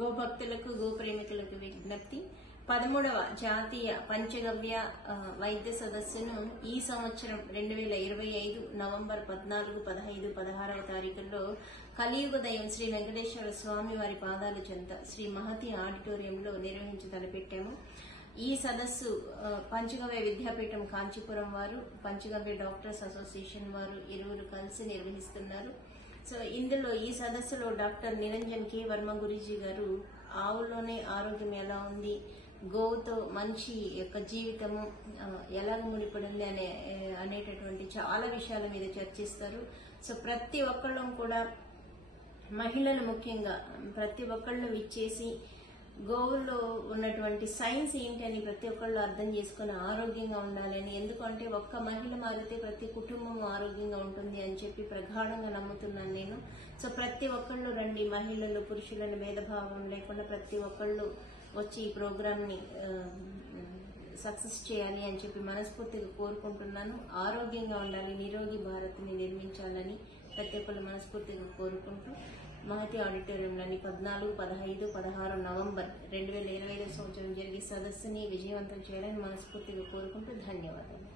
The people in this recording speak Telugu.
గోభక్తులకు గోప్రేమికులకు విజ్ఞప్తి 13వ జాతీయ పంచగవ్య వైద్య సదస్సును ఈ సంవత్సరం 2025 నవంబర్ 14, 15, 16వ తారీఖుల్లో కలియుగ దైవం శ్రీ వెంకటేశ్వర స్వామి వారి పాదాల చెంత శ్రీ మహతి ఆడిటోరియంలో నిర్వహించి తలపెట్టాము. ఈ సదస్సు పంచగవ్య విద్యాపీఠం కాంచీపురం వారు, పంచగవ్య డాక్టర్స్ అసోసియేషన్ వారు ఇరువురు కలిసి నిర్వహిస్తున్నారు. సో ఇందులో ఈ సదస్సులో డాక్టర్ నిరంజన్ కే వర్మ గురూజీ గారు ఆవుల్లోనే ఆరోగ్యం ఎలా ఉంది, గోవుతో మంచి యొక్క జీవితము ఎలాగ ముడిపడి ఉంది అనేటటువంటి చాలా విషయాల మీద చర్చిస్తారు. సో ప్రతి ఒక్కళ్ళం కూడా మహిళలు ముఖ్యంగా ప్రతి ఒక్కళ్ళు ఇచ్చేసి గోవుల్లో ఉన్నటువంటి సైన్స్ ఏంటి అని ప్రతి ఒక్కళ్ళు అర్థం చేసుకుని ఆరోగ్యంగా ఉండాలి అని, ఎందుకంటే ఒక్క మహిళ మారితే ప్రతి కుటుంబం ఆరోగ్యంగా ఉంటుంది అని చెప్పి ప్రగాఢంగా నమ్ముతున్నాను నేను. సో ప్రతి ఒక్కళ్ళు రండి, మహిళలు పురుషులను భేదభావం లేకుండా ప్రతి ఒక్కళ్ళు వచ్చి ఈ ప్రోగ్రామ్ ని సక్సెస్ చేయాలి అని చెప్పి మనస్ఫూర్తిగా కోరుకుంటున్నాను. ఆరోగ్యంగా ఉండాలి, నిరోగి భారత్ ని నిర్మించాలని ప్రతి ఒక్కళ్ళు మనస్ఫూర్తిగా కోరుకుంటూ మహతి ఆడిటోరియంలోని 14, 15, 16 నవంబర్ 2025 సంవత్సరం జరిగే సదస్సుని విజయవంతం చేయాలని మనస్ఫూర్తిగా కోరుకుంటూ ధన్యవాదాలు.